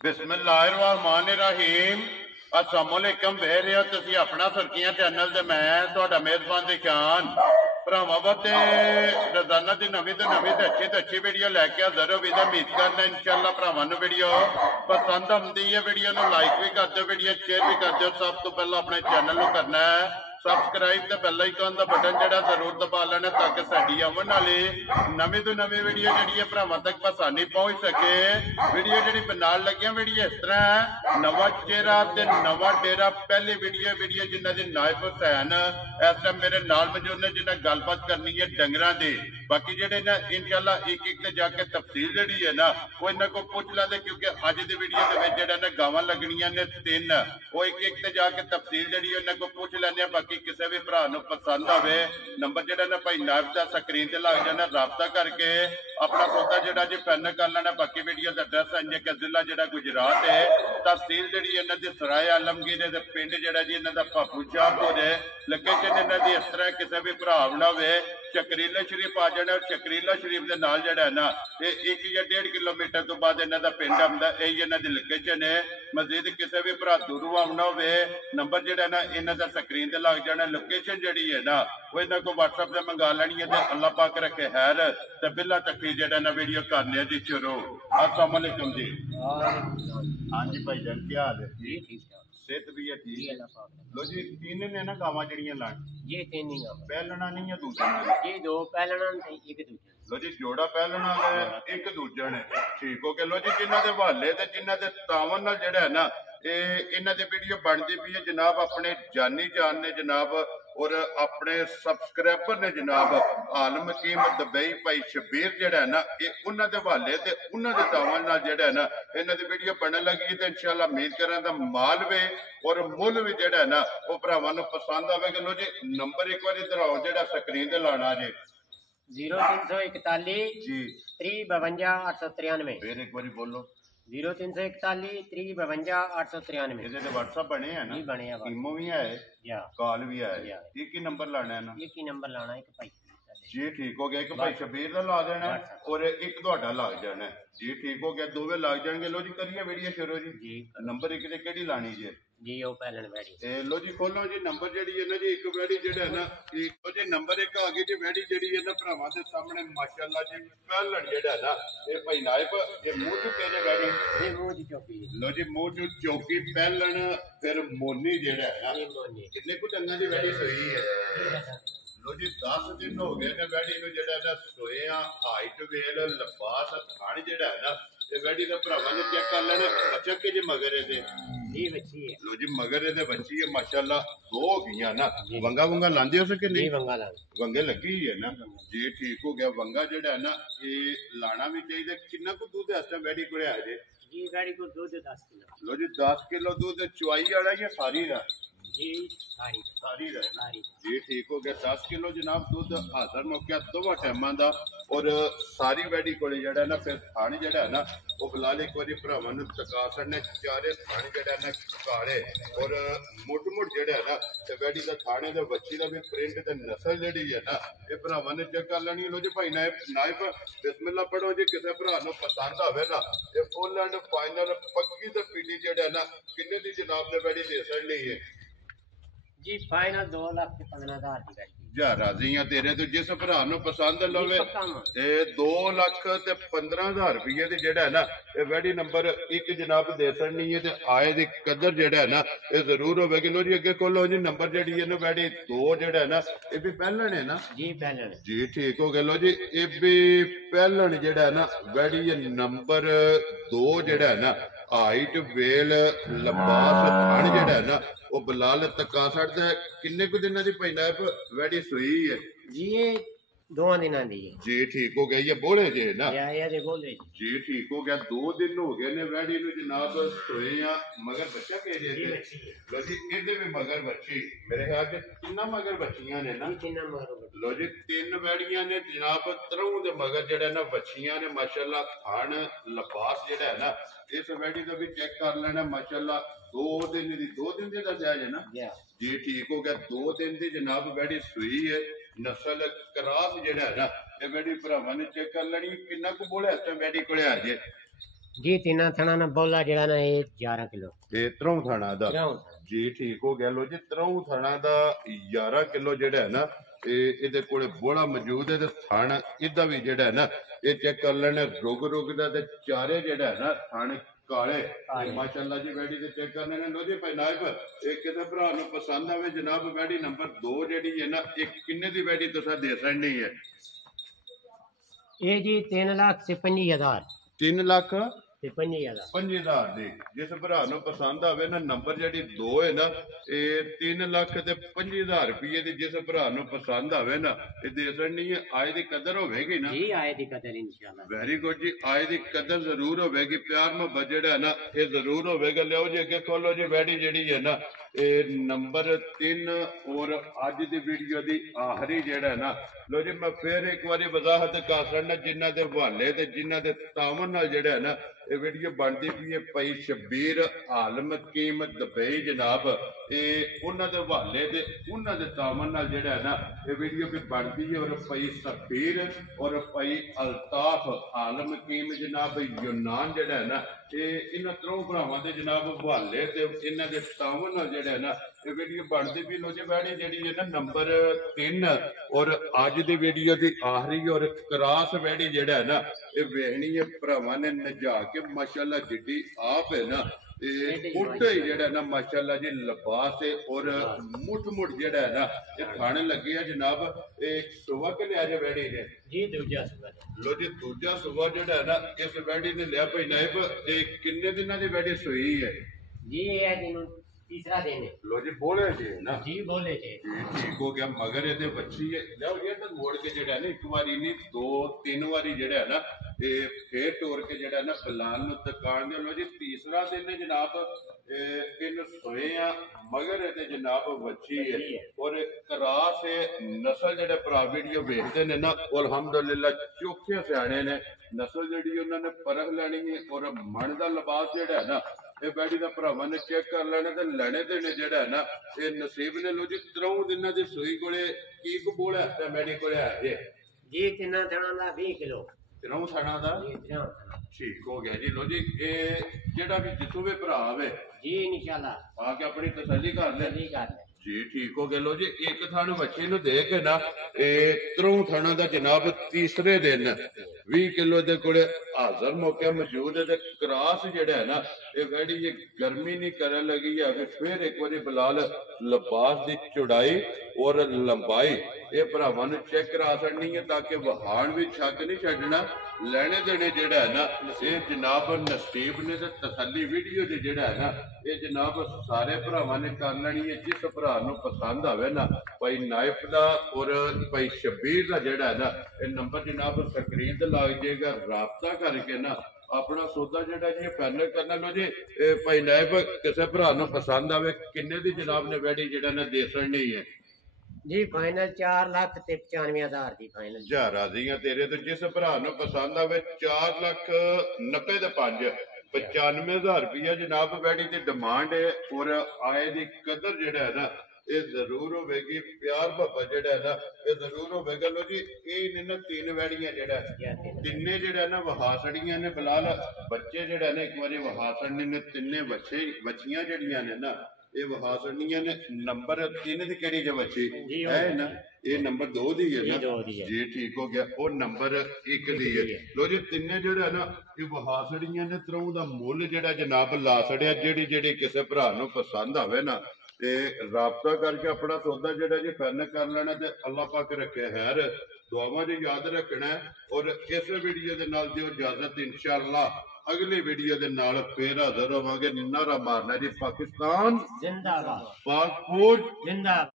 बिस्मिल्लाहिर्रहमानिर्रहीम। अस्सलामुअलैकुम वेख रहे हो तुसीं अपना सुर्खियां चैनल ते मैं तुहाडा मेजबान दिशान भरावां वास्ते रोजाना की नवी तो अच्छी वीडियो लैके हाजिर हो। उम्मीद करना इंशाअल्लाह भरावां नूं वीडियो पसंद आउंदी है। वीडियो नूं लाइक भी कर दो, वीडियो शेयर भी कर दो। सब तो पहला अपने चैनल नूं करना है सबसक्राइब ते बेल आइकन का बटन जरा जरूर दबा लेना ताकि साडी आने वाली नवी तो नवी वीडियो जी भरावां तक आसानी पहुंच सके। वीडियो जी नाल लगिया वीडियो इस तरह है, नवा चेहरा ते नवा डेरा। पहली वीडियो जिन्हों की नायब हुसैन इस टाइम मेरे नाल मौजूद ने जिन्हें गलबात करनी है डंगरां दी। बाकी जेडे ना इंशाअल्लाह एक एक जाके तफसील जी है ना वो इन्होंने को पूछ लेंगे क्योंकि अज की वीडियो के ना गावां लगनिया ने 3 वो एक एक जाके तफसील जी इन्होंने को पूछ लें। बाकी किसी भी भरा पसंद आवे नंबर जो ना भाई नायब का स्क्रीन से लग जाना, रबता करके अपना सौदा जो जी फाइनल कर लेना। बाकी वीडियो का एड्रैस है कि जिला जो गुजरात है, तहसील जी इन्हों की सराय आलमगीर है, पिंड जो जी इन्हों का भापू शाहपुर है। लोकेशन इन्हों की इस तरह किसी भी भरा ना हो चकरीला शरीफ आ जाना। चकरीला शरीफ के नाल जो है ना ये 1 या 1.5 किलोमीटर तो बाद इन्हों का पिंड आता, यही इन्हों की लोकेशन है। मजीद किसी भी भरा दूरों आना हो नंबर जो है ना इन्हों का स्क्रीन से लग जाना। लोकेशन जी है ना वो इन्हों को व्हाट्सएप से मंगा लेनी है। अल्लाह पाक रखे खैर तो बिला तक जो ना वीडियो करने जी शुरू। अस्सलाम वालेकुम जी। हाँ जी भाई जान क्या हाल है? सेहत भी है ठीक? लो जी 3 ने ना गावां जड़ियां लान ये 3 ही गावां, पहलना नहीं है दूसरा ये 2 पहलना ते एक दूजा। लो जी जोड़ा पहलना है एक दूजा ने ठीक हो गया। लो जी जिन्हां दे हवाले ते जिन्हां दे तावन नाल जेड़ा है ना इन्हां दी वीडियो बनदी पई है जनाब अपने जानी जान ने जनाब और अपने सबसक्राइबर ने जनाब आलम हकीम दुबई भाई शबीर जेड़ा है ना ये उन्हां दे हवाले ते उन्हां दे तावन नाल जेड़ा है ना इन्हां दी वीडियो बनन लगी है। ते इंशाअल्लाह उम्मीद करां दा माल वे और मुल भी जेड़ा है ना वो भरावां नूं पसंद आवेगा। लो जी नंबर एक बार इधर आओ जेड़ा स्क्रीन ते लाना जे 0341 जी 352 893। फिर एक बार बोलो 0341 352 893। ਇਹਦੇ ਤੇ WhatsApp बने हैं ना? जी बने हैं। ईमो भी है या कॉल भी है। एक ही नंबर लाना है ना? एक ही नंबर लाना है। एक भाई जी ठीक हो गया। एक भाई शबीर का ला देना और एक ਤੁਹਾਡਾ ਲੱਗ ਜਾਣਾ जी ठीक हो गया। दोवे लग जाएंगे। लो जी करिए वीडियो शुरू जी। नंबर एक ते केड़ी लानी जी? जी ओ पहलन वैडी ए लो जी खोलो जी नंबर जेडी है ना जी एक वैडी जेड़ा है ना एक जी नंबर एक आ गई जी वैडी जेडी है ना भरावां दे सामने माशाअल्लाह जी पहलन जेड़ा है ना ये भाई नायब ये मुंह चुके जे वैडी ये मुंह दी चौकी। लो जी मुंह चु चौकी पहलन फिर मोनी जेड़ा है ना ये मोनी कितने को टंगा दी वैडी सोई है? लो जी 10 दिन हो गए ने वैडी नु जेड़ा ना सोया हाइट वेल लबास खान जेड़ा है ना ये वैडी दा भरावां ने चेक कर लेना बच्चा के जे मगर दे जी बच्ची है। लो जी मगर दे बच्ची है माशाल्लाह 2 हो गईयां ना। वंगा वंगा लांदे हो सके नहीं? वंगा ला वंगे लगी है ना जी ठीक हो गया। वंगा जेड़ा है ना ये लाना भी चाहिए। कितना को दूध है वैडी कोले आ जे जी गाड़ी को दूध 10 किलो। लो जी 10 किलो दूध चुवाई वाला या सारी दा? जी सारी दा जी ठीक हो गया। 10 किलो जनाब दूध हाजिर मौके दोवां टाइमां दा और सारी वैडी कोले जेड़ा ना फिर थाने जेड़ा है ना वो फिलहाल एक बार भरावां नूं तका छड़ने चारे थाने जेड़ा ना काले और मुट मुट जेड़ा है ना ते वैडी दा थाने दे बच्ची दा भी प्रिंट ते नस्ल जेड़ी है ना ये भरावां ने चेक कर लेनी। लो जी भाई नायब बिस्मिल्लाह पढ़ो जी किसी भरा नूं पसंद आवे ना ये फुल एंड फाइनल पक्की ते पीली जेड़ा है ना किन्ने दी जनाब ने वैडी दे छड़नी है जी फाइनल 2,15,000 की गाड़ी जा राजी हाँ तेरे तो जिस भरा नूं पसंद लवे 2,15,000 रुपये की जेड़ा है ना ये वैडी नंबर 1 जनाब दे छड़नी है। आए दी कदर जेड़ा है ना ये जरूर होगी। लो जी अगे खोलो जी नंबर जेड़ी है ना वैडी 2 जेड़ा है ना ये भी पहलन है ना? जी पहलन जी ठीक हो गया। लो जी ये भी पहलन जेड़ा है ना वैडी नंबर 2 जेड़ा है ना हाइट वेल लंबास थान जेड़ा है ना वो बिलाल तका छड़दा किन्ने को दिनां दी भाई नायब वैडी सुई है जी ये 2 दिनां दी है जी ठीक हो गया। ये बोले जे ना या दे बोले जी ठीक हो गया। 2 दिन हो गए ने वैडी नु जनाब सोए आ मगर बच्चा के जे लो जी इहदे भी मगर बच्ची मेरे ख्याल से किन्ना मगर बच्चियां ने ना? लो जी 3 वैडियां ने जनाब त्रऊ दे मगर जेड़ा ना बच्चियां ने माशाल्लाह थान लबास जेड़ा है ना इस वैडी का भी चेक कर लेना माशाल्लाह 2 दिन दी 2 दिन दी दस है ना जी ठीक हो गया। 2 दिन दी जनाब वैडी सुई है नस्ल क्रास जेड़ा है ना ये वैडी भरावां ने चेक कर लेनी। किन्ना को बोले इस टाइम वैडी कोले आ जे जी तिना थना ना बोला जड़ा ना ये 11 किलो ਇਹ ਤਰੋਂ ਥਾਣਾ ਦਾ ग्राउंड ਜੀ ਠੀਕ ਹੋ ਗਿਆ। ਲੋ ਜੀ ਤਰੋਂ ਥਾਣਾ ਦਾ 11 ਕਿਲੋ ਜਿਹੜਾ ਹੈ ਨਾ ਇਹਦੇ ਕੋਲੇ ਬੋਲਾ ਮੌਜੂਦ ਹੈ ਤੇ ਥਣ ਇਹਦਾ ਵੀ ਜਿਹੜਾ ਹੈ ਨਾ ਇਹ ਚੈੱਕ ਕਰ ਲੈਣਾ ਰੁਗ ਦਾ ਤੇ ਚਾਰੇ ਜਿਹੜਾ ਹੈ ਨਾ ਥਣ ਕਾਲੇ ਮਾਸ਼ਾਅੱਲਾ ਜੀ ਵੈਡੀ ਤੇ ਚੈੱਕ ਕਰਨੇ ਨੇ। ਲੋ ਜੀ ਭਾਈ ਨਾਇਬ ਇਹ ਕਿਸੇ ਭਰਾ ਨੂੰ ਪਸੰਦ ਆਵੇ ਜਨਾਬ ਵੈਡੀ ਨੰਬਰ 2 ਜਿਹੜੀ ਹੈ ਨਾ ਇਹ ਕਿੰਨੇ ਦੀ ਵੈਡੀ ਤੁਸੀਂ ਦੇ ਸਕਣੀ ਹੈ? ये जी 3,50,000 3 ਲੱਖ ਤੇ 50,000 50,000 ਦੀ। ਜਿਸ ਭਰਾ ਨੂੰ ਪਸੰਦ ਆਵੇ ਨਾ ਨੰਬਰ ਜਿਹੜੀ 2 ਹੈ ਨਾ ਇਹ 3 ਲੱਖ ਤੇ 50,000 ਰੁਪਏ ਦੀ ਜਿਸ ਭਰਾ ਨੂੰ ਪਸੰਦ ਆਵੇ ਨਾ ਇਹ ਦੇ ਸਕਣੀ ਹੈ। ਆਏ ਦੀ ਕਦਰ ਹੋਵੇਗੀ ਨਾ? जी आए दी कदर इंशाल्लाह ਵੈਰੀ ਗੁੱਡ ਜੀ। ਆਏ ਦੀ ਕਦਰ ਜ਼ਰੂਰ ਹੋਵੇਗੀ, ਪਿਆਰ ਮੁਹੱਬਤ ਜਿਹੜਾ ਹੈ ਨਾ ਇਹ ਜ਼ਰੂਰ ਹੋਵੇਗਾ। ਲਿਓ ਜੀ ਅੱਗੇ ਖੋਲੋ ਜੀ ਵੈਡੀ ਜਿਹੜੀ ਹੈ ਨਾ ਇਹ ਨੰਬਰ 3 ਔਰ ਅੱਜ ਦੀ ਵੀਡੀਓ ਦੀ ਆਖਰੀ ਜਿਹੜਾ ਹੈ ਨਾ ਲੋ ਜੀ ਮੈਂ ਫੇਰ ਇੱਕ ਵਾਰੀ ਵਜ਼ਾਹਤ ਕਰ ਸਕਣਾ ਜਿਨ੍ਹਾਂ ਦੇ ਹਵਾਲੇ ਤੇ ਜਿਨ੍ਹਾਂ ਦੇ ਤਾਮਨ ਨਾਲ ਜਿਹੜਾ ਹੈ ਨਾ ਇਹ ਵੀਡੀਓ ਬਣਦੀ ਪਈ ਹੈ ਭਾਈ ਸ਼ਬੀਰ ਆਲਮ ਹਕੀਮ ਦੁਬਈ ਜਨਾਬ ਇਹ ਉਹਨਾਂ ਦੇ ਹਵਾਲੇ ਤੇ ਉਹਨਾਂ ਦੇ ਤਾਮਨ ਨਾਲ ਜਿਹੜਾ ਹੈ ਨਾ ਇਹ ਵੀਡੀਓ ਵੀ ਬਣਦੀ ਹੈ। ਔਰ ਭਾਈ ਸ਼ਬੀਰ ਔਰ ਭਾਈ ਅਲਤਾਫ ਆਲਮ ਹਕੀਮ ਜਨਾਬ ਯੂਨਾਨ ਜਿਹੜਾ ਹੈ ਨਾ ਇਹ ਇਹਨਾਂ ਤਰ੍ਹਾਂ ਭਰਾਵਾਂ ਦੇ ਜਨਾਬ ਹਵਾਲੇ ਤੇ ਇਹਨਾਂ ਦੇ ਤਾਮਨ ਨਾਲ ਜਿਹੜਾ ਹੈ ਨਾ ਇਹ ਵੀਡੀਓ ਬਣਦੀ ਵੀ ਲੋ ਜੀ ਵੈਡੀ ਜਿਹੜੀ ਹੈ ਨਾ ਨੰਬਰ 3 ਔਰ ਅੱਜ ਦੀ ਵੀਡੀਓ ਦੀ ਆਖਰੀ ਔਰ ਕਰਾਸ ਵੈਡੀ ਜਿਹੜਾ ਹੈ ਨਾ ਇਹ ਵੇਖਣੀ ਹੈ ਭਰਾਵਾਂ ਨੇ ਨਜਾ ਕੇ ਮਾਸ਼ਾਅੱਲਾ ਜਿੱਡੀ ਆਪ ਹੈ ਨਾ ਇਹ ਉੱਤੇ ਹੀ ਜਿਹੜਾ ਨਾ ਮਾਸ਼ਾਅੱਲਾ ਜੀ ਲਿਬਾਸ ਹੈ ਔਰ ਮੁੱਠ ਜਿਹੜਾ ਹੈ ਨਾ ਇਹ ਖਾਣੇ ਲੱਗੇ ਆ ਜਨਾਬ। ਇਹ ਸੁਬਹ ਕੇ ਲਿਆ ਜੇ ਵੈਡੀ ਨੇ जी दूजा सुबह ਲੋ ਜੀ ਦੂਜਾ ਸੁਬਹ ਜਿਹੜਾ ਹੈ ਨਾ ਇਸ ਵੈਡੀ ਨੇ ਲਿਆ ਭਾਈ ਨਾਇਬ ਇਹ ਕਿੰਨੇ ਦਿਨਾਂ ਦੀ ਵੈਡੀ ਸੋਈ ਹੈ? जी ये दिन तीसरा दिन है ਲੋ ਜੀ ਬੋਲੇ ਜੀ ਨਾ जी बोले थे ਠੀਕ ਹੋ ਗਿਆ ਮਗਰ ਇਹਦੇ ਬੱਚੀ ਹੈ ਲਓ ਇਹ ਤਾਂ ਮੋੜ ਕੇ ਜਿਹੜਾ ਨਾ ਇੱਕ ਵਾਰੀ ਨਹੀਂ 2-3 ਵਾਰੀ ਜਿਹੜਾ ਹੈ ਨਾ ਇਹ ਫੇਰ ਤੋੜ ਕੇ ਜਿਹੜਾ ਨਾ ਬਲਾਲ ਨੂੰ ਦੁਕਾਨ ਦੇ ਲੋ ਜੀ ਤੀਸਰਾ ਦਿਨ ਹੈ ਜਨਾਬ ਇਹਨੂੰ ਸੋਏ ਆ ਮਗਰ ਇਹਦੇ ਜਨਾਬ ਬੱਚੀ ਹੈ ਔਰ ਕਰਾਸ ਨਸਲ ਜਿਹੜੇ ਭਰਾ ਵੀਡੀਓ ਵੇਖਦੇ ਨੇ ਨਾ ਅਲਹਮਦੁਲਿਲਾ ਚੋਖੇ ਸਿਆਣੇ ਨੇ ਨਸਲ ਜਿਹੜੀ ਉਹਨਾਂ ਨੇ ਪਰਖ ਲੈਣੀ ਹੈ ਔਰ ਮਨ ਦਾ ਲਿਬਾਸ ਜਿਹੜਾ ਹੈ ਨਾ ਇਹ ਬੈਡੀ ਦਾ ਭਰਾਵਾਂ ਨੇ ਚੈੱਕ ਕਰ ਲੈਣੇ ਤੇ ਲੈਣੇ ਦੇਣੇ ਜਿਹੜਾ ਹੈ ਨਾ ਇਹ ਨਸੀਬ ਨੇ। ਲੋ ਜੀ 3 ਦਿਨਾਂ ਦੀ ਸੂਈ ਕੋਲੇ ਕੀ ਕਬੂਲ ਹੈ ਤੇ ਮੈਡੀ ਕੋਲੇ ਆ ਜੇ जी तिना थना दा 20 किलो 3 ਥਾਣਾ ਦਾ जी ग्राउंड ਠੀਕ ਹੋ ਗਿਆ ਜੀ। ਲੋ ਜੀ ਇਹ ਜਿਹੜਾ ਵੀ ਜਿੱਥੋਂ ਵੀ ਭਰਾ ਆਵੇ जी इंशाल्लाह ਆ ਕੇ ਆਪਣੀ ਤਸੱਲੀ ਕਰ ਲੈ जल्दी कर ले ਜੀ ਠੀਕ ਹੋ ਗਿਆ। ਲੋ ਜੀ ਇੱਕ ਥਣ ਬੱਚੇ ਨੂੰ ਦੇ ਕੇ ਨਾ ਇਹ 3 ਥਾਣਾ ਦਾ ਜਨਾਬ ਤੀਸਰੇ ਦਿਨ 20 ਕਿਲੋ ਦੇ ਕੋਲੇ ਹਾਜ਼ਰ ਮੌਕੇ ਮੌਜੂਦ ਹੈ ਤੇ ਕਰਾਸ ਜਿਹੜਾ ਹੈ ਨਾ ਇਹ ਵੈਡੀ ਇਹ ਗਰਮੀ ਨਹੀਂ ਕਰਨ ਲੱਗੀ ਹੈ ਫਿਰ ਇੱਕ ਵਾਰੀ ਬਲਾਲ ਲਿਬਾਸ ਦੀ ਚੌੜਾਈ ਔਰ ਲੰਬਾਈ ਇਹ ਭਰਾਵਾਂ ਨੂੰ ਚੈੱਕ ਕਰਾ ਸਕਣੀ ਹੈ ਤਾਂ ਕਿ ਵਹਾਣ ਵੀ ਛੱਕ ਨਹੀਂ ਛੱਡਣਾ। ਲੈਣੇ ਦੇਣੇ ਜਿਹੜਾ ਹੈ ਨਾ ਇਹ ਜਨਾਬ ਨਸੀਬ ਨੇ ਤੇ ਤਸੱਲੀ ਵੀਡੀਓ ਦੇ ਜਿਹੜਾ ਹੈ ਨਾ ਇਹ ਜਨਾਬ ਸਾਰੇ ਭਰਾਵਾਂ ਨੇ ਕਰ ਲੈਣੀ ਹੈ। ਜਿਸ ਭਰਾ ਨੂੰ ਪਸੰਦ ਆਵੇ ਨਾ ਭਾਈ ਨਾਇਬ ਦਾ ਔਰ ਭਾਈ ਸ਼ਬੀਰ ਦਾ ਜਿਹੜਾ ਹੈ ਨਾ ਇਹ ਨੰਬਰ ਜਨਾਬ ਸਕਰੀਨ ਤੇ ਲੱਗ ਜਾਏਗਾ ਰਾਬਤਾ ਕਰਕੇ ਨਾ ਆਪਣਾ ਸੌਦਾ ਜਿਹੜਾ ਜੀ ਫਾਈਨਲ ਕਰਨਾ। ਲੋ ਜੀ ਭਾਈ ਨਾਇਬ ਕਿਸੇ ਭਰਾ ਨੂੰ ਪਸੰਦ ਆਵੇ ਕਿੰਨੇ ਦੀ ਜਨਾਬ ਨੇ ਵੈਡੀ ਜਿਹੜਾ ਨਾ ਦੇ ਸਕਣੀ ਹੈ? जी फाइनल 4,95,000 दी फाइनल ਜਾ ਰਾਜ਼ੀਆਂ ਤੇਰੇ ਤੋਂ ਜਿਸ ਭਰਾ ਨੂੰ ਪਸੰਦ ਆਵੇ 4,90,000 ਦੇ 95,000 ਰੁਪਇਆ ਜਨਾਬ ਵੈਡੀ ਦੀ ਡਿਮਾਂਡ ਹੈ ਔਰ ਆਏ ਦੀ ਕਦਰ ਜਿਹੜਾ ਹੈ ਨਾ ਇਹ ਜ਼ਰੂਰ ਹੋਵੇਗੀ। ਪਿਆਰ ਮੁਹੱਬਤ ਜਿਹੜਾ ਹੈ ਨਾ ਇਹ ਜ਼ਰੂਰ ਹੋਵੇਗਾ। ਲੋ ਜੀ ਇਹ ਨੇ ਨਾ 3 ਵੈੜੀਆਂ ਜਿਹੜਾ ਤਿੰਨੇ ਜਿਹੜਾ ਨਾ ਵਹਾਸੜੀਆਂ ਨੇ ਬਲਾਲ ਬੱਚੇ ਜਿਹੜਾ ਨੇ ਇੱਕ ਵਾਰੀ ਵਹਾਸੜਨੇ ਨੇ ਤਿੰਨੇ ਬੱਚੀਆਂ ਜਿਹੜੀਆਂ ਨੇ ਨਾ ਇਹ ਵਹਾਸੜਨੀਆਂ ਨੇ। ਨੰਬਰ 3 ਦੀ ਕਿਹੜੀ ਜੇ ਬੱਚੀ ਹੈ ਨਾ ਇਹ ਨੰਬਰ 2 ਦੀ ਹੈ ਨਾ ਜੀ ਠੀਕ ਹੋ ਗਿਆ। ਉਹ ਨੰਬਰ 1 ਦੀ ਹੈ। ਲੋ ਜੀ ਤਿੰਨੇ ਜਿਹੜਾ ਨਾ ਇਹ ਵਹਾਸੜੀਆਂ ਨੇ ਤਰ੍ਹਾਂ ਦਾ ਮੁੱਲ ਜਿਹੜਾ ਜਨਾਬ ਲਾ ਛੜਿਆ ਜਿਹੜੀ ਕਿਸੇ ਭਰਾ ਨੂੰ ਪਸੰਦ ਆਵੇ ਨਾ ਤੇ ਰਾਬਤਾ ਕਰਕੇ ਆਪਣਾ ਸੌਦਾ ਜਿਹੜਾ ਜੀ ਫਾਈਨਲ ਕਰ ਲੈਣਾ ਤੇ ਅੱਲਾਹ ਪਾਕ ਰੱਖੇ ਖੈਰ ਦੁਆਵਾਂ 'ਚ ਯਾਦ ਰੱਖਣਾ। ਔਰ ਇਸ ਵੀਡੀਓ ਦੇ ਨਾਲ ਦਿਓ ਇਜਾਜ਼ਤ ਇੰਸ਼ਾਅੱਲਾ ਅਗਲੀ ਵੀਡੀਓ ਦੇ ਨਾਲ ਫੇਰ ਹਾਜ਼ਰ ਹੋਵਾਂਗੇ। ਨਾਰਾ ਮਾਰਨਾ ਜੀ ਪਾਕਿਸਤਾਨ जिंदाबाद ਪਾਕ ਫੌਜ जिंदाबाद।